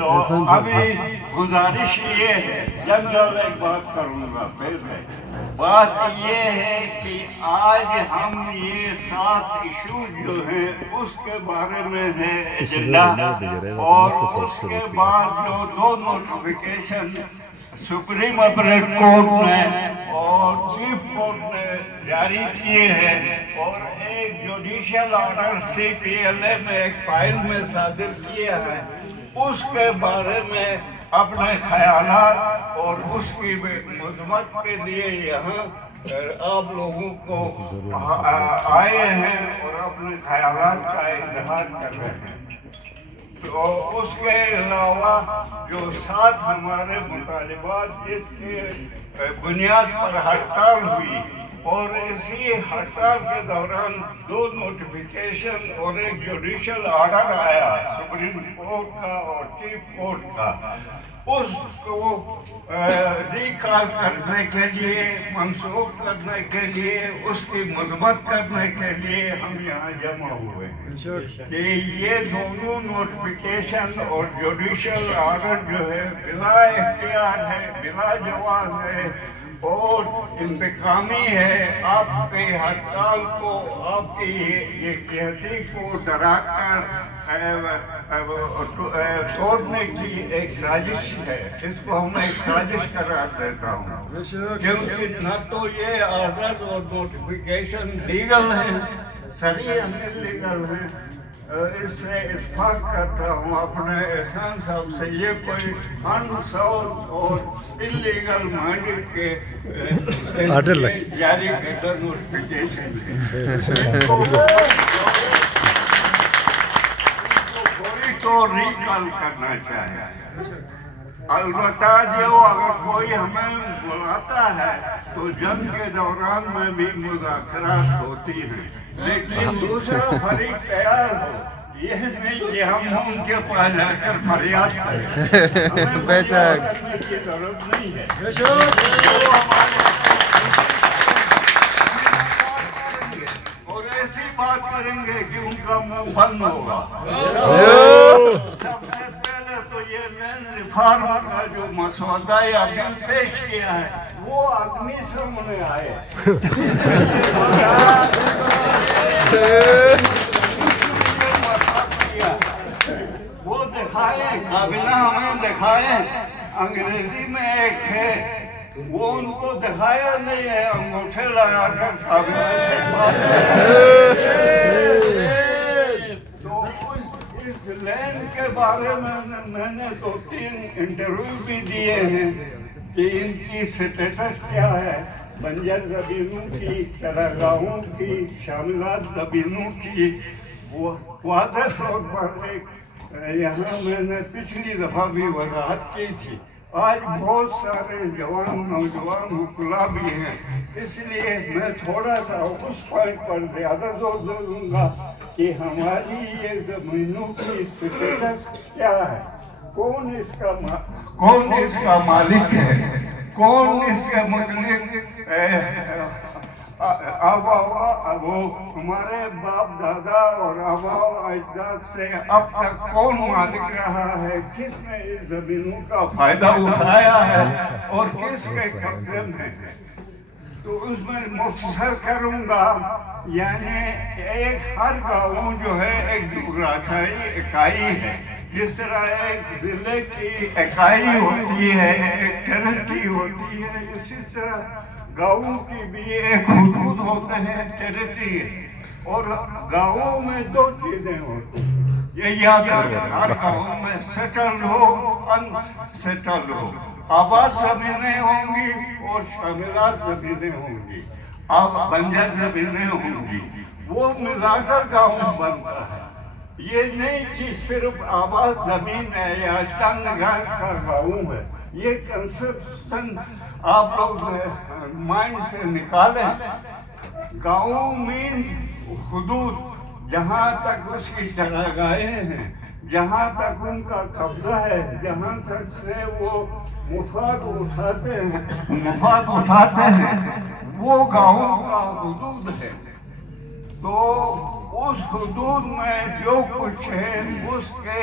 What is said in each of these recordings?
تو ابھی گزارش یہ ہے، جنرل ایک بات کروں گا پھر ہے، بات یہ ہے کہ آج ہم یہ 7 ایشو جو ہیں اس کے بارے میں ہے ایجنڈا، اور اس کے بعد جو 2 نوٹیفیکیشن سپریم اپیلیٹ کورٹ نے اور چیف کورٹ نے جاری کیے ہیں، اور ایک جوڈیشل آرڈر CPLA میں ایک فائل میں صادر کیا ہے، اس کے بارے میں اپنے خیالات اور اس کی مذمت کے لیے یہاں آپ لوگوں کو آئے ہیں اور اپنے خیالات کا اظہار کر رہے ہیں۔ تو اس کے علاوہ جو 7 ہمارے مطالبات جس کے بنیاد پر ہڑتال ہوئی، اور اسی ہڑتال کے دوران 2 نوٹیفیکیشن اور ایک جوڈیشل آرڈر آیا سپریم کورٹ کا اور چیف کورٹ کا، اس کو ریکال کرنے کے لیے، منسوخ کرنے کے لیے، اس کی مذمت کرنے کے لیے ہم یہاں جمع ہوئے ہیں کہ یہ دونوں نوٹیفیکیشن اور جوڈیشل آرڈر جو ہے بلا اختیار ہے، بلا جواز ہے اور انتقامی ہے، آپ کی ہڑتال کو، آپ کی یکجہتی کو ڈرا کر توڑنے کی ایک سازش ہے۔ اس کو ہم ایک سازش قرار دیتا ہوں، کیونکہ نہ تو یہ آرڈر اور نوٹیفیکیشن لیگل ہیں، صریح لیگل ہیں۔ اس سے اتفاق کرتا ہوں اپنے احسان صاحب سے، یہ کوئی انسولڈ اور انلیگل مائنڈڈ کے جاری کردہ نوٹیفیکیشن ہے، کوئی تو ریکال کرنا چاہے۔ البتہ جو اگر کوئی ہمیں بلاتا ہے تو جنگ کے دوران میں بھی مذاکرات ہوتی ہیں، لیکن دوسرا فریق تیار ہو، یہ نہیں کہ ہم ان کے پاس جا کر فریاد کریں، ہمیں فریاد کرنے کی ضرورت نہیں ہے۔ اور ایسی بات کریں گے کہ ان کا منہ بند ہوگا۔ سب سے پہلے تو یہ مین ریفارم کا جو مسودہ یا بل پیش کیا ہے وہ آدمی سامنے آئے، وہ دکھائے، کابینہ ہمیں دکھائے۔ انگریزی میں ایک ہے، وہ ان کو دکھایا نہیں ہے، انگوٹھے لگا کر کابینہ سے بات تو اس لینڈ کے بارے میں نے 2-3 انٹرویو بھی دیے ہیں کہ ان کی سٹیٹس کیا ہے، بنجر زمینوں کی، چراگاہوں کی، شاملات زمینوں کی۔ واضح طور پر یہاں میں نے پچھلی دفعہ بھی وضاحت کی تھی، آج بہت سارے جوان نوجوان وکلا بھی ہیں، اس لیے میں تھوڑا سا اس پوائنٹ پر زیادہ زور دوں گا کہ ہماری یہ زمینوں کی سٹیٹس کیا ہے، کون اس کا مالک ہے، کون اس کے متعلق وہ ہمارے باپ دادا اور آبا و اجداد سے اب تک کون مالک رہا ہے، کس نے اس زمینوں کا فائدہ اٹھایا ہے اور کس کے قبضے میں ہے۔ تو اس میں مختصر کروں گا، یعنی ایک ہر گاؤں جو ہے ایک جغرافیائی اکائی ہے، جس طرح ایک ضلع کی اکائی ہوتی ہے، ایک ٹیریٹری ہوتی ہے، اسی طرح گاؤں کی بھی ایک حدود ہوتے ہیں، ٹیریٹری ہے۔ اور گاؤں میں 2 چیزیں ہوتی ہیں، یہ یاد رکھیں، ہر گاؤں میں سیٹل ہو، ان سیٹل ہو، آباد زمینیں ہوں گی اور شاملات زمینیں ہوں گی، بنجر زمینیں ہوں گی، وہ ملا کر گاؤں بنتا ہے۔ یہ نہیں کہ صرف آباد زمین ہے یا چند گھر کا گاؤں ہے، یہ کنسپشن آپ لوگ مائنڈ سے نکالیں۔ گاؤں مینز حدود، جہاں تک اس کی چراگاہیں ہیں، جہاں تک ان کا قبضہ ہے، جہاں تک سے وہ مفاد اٹھاتے ہیں، وہ گاؤں کا حدود ہے۔ تو اس حدود میں جو کچھ ہے اس کے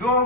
2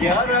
11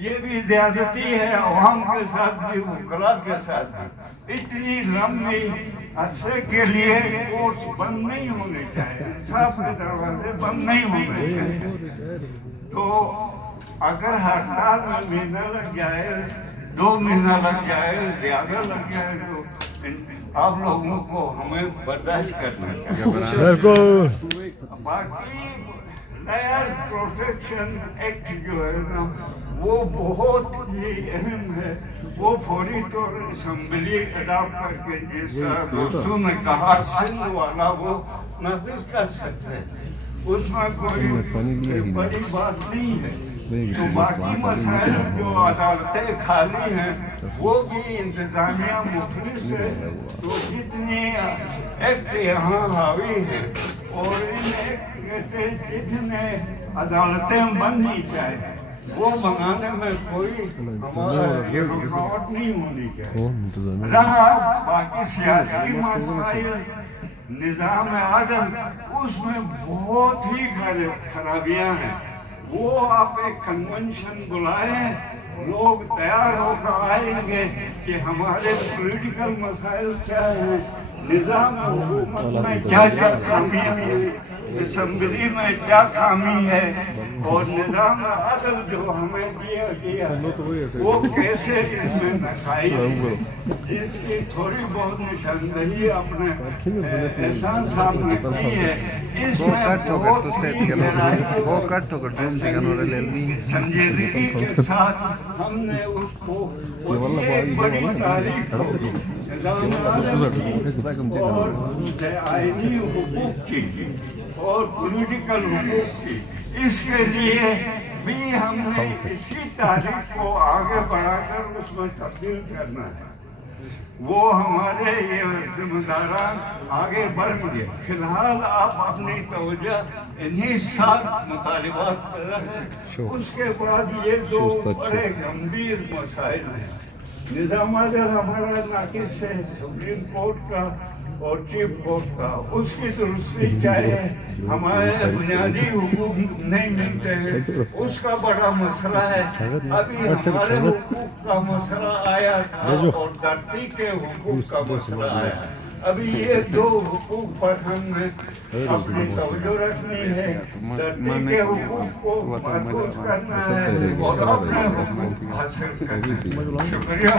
یہ بھی زیادتی ہے عوام کے ساتھ بھی وکلا کے ساتھ بھی. اتنی لمبی عرصے کے لیے کورٹس بند نہیں ہونے چاہیے, انصاف کے دروازے بند نہیں ہونے چاہیے. تو اگر ہڑتال میں مہینہ لگ جائے, 2 مہینہ لگ جائے, زیادہ لگ جائے, تو آپ لوگوں کو ہمیں برداشت کرنا چاہیے. باقی نیا پروٹیکشن ایکٹ جو ہے نا وہ بہت ہی اہم ہے. وہ فوری طور اسمبلی اڈاپٹ کر کے جیسا دوستوں نے کہا سندھ والا وہ نافذ کر سکتے ہیں, اس میں کوئی بڑی بات نہیں ہے. تو باقی مسائل جو عدالتیں خالی ہیں وہ بھی انتظامیہ مفلس ہے. تو جتنے ایکٹ یہاں حاوی ہیں اور ان ایکٹ سے جتنے عدالتیں بننی چاہیے وہ بنانے میں کوئی رکاوٹ نہیں ہونی چاہیے. رہا باقی سیاسی مسائل, نظام عدل, اس میں بہت ہی خرابیاں ہیں. وہ آپ ایک کنونشن بلائیں, لوگ تیار ہو کر آئیں گے کہ ہمارے پولیٹیکل مسائل کیا ہیں, نظام حکومت میں کیا کیا خامیاں ہیں, اسمبلی میں کیا خامی ہے, اور نظام عدل جو ہمیں دیا گیا وہ کیسے اس میں نقائص ہیں, جس کی تھوڑی بہت نشاندہی اپنے احسان صاحب نے کی ہے. اس میں بہت سنجیدگی کے ساتھ ہم نے اس کو ایک بڑی تاریخ کو اور آئینی حقوق کی اور پولیٹیکل حقوق کی, اس کے لیے بھی ہم نے اسی تاریخ کو آگے بڑھا کر اس میں تبدیل کرنا ہے. وہ ہمارے یہ ذمہ داران آگے بڑھیں گے. فی الحال آپ اپنی توجہ انہی 7 مطالبات پر رکھیں. اس کے بعد یہ 2 بڑے گمبھیر مسائل ہیں. نظام عدل ہمارا ناقص ہے, سپریم کورٹ کا اور چیف کورٹ کا, اس کی درستی چاہیے. ہمارے بنیادی حقوق نہیں ملتے ہیں, اس کا بڑا مسئلہ ہے. ابھی ہمارے حقوق کا مسئلہ آیا تھا اور دھرتی کے حقوق کا مسئلہ آیا. ابھی یہ 2 حقوق پر ہم نے اپنی توجہ رکھنی ہے. دھرتی کے حقوق کو محفوظ کرنا ہے اور اپنے حقوق حاصل کرنا ہے. شکریہ.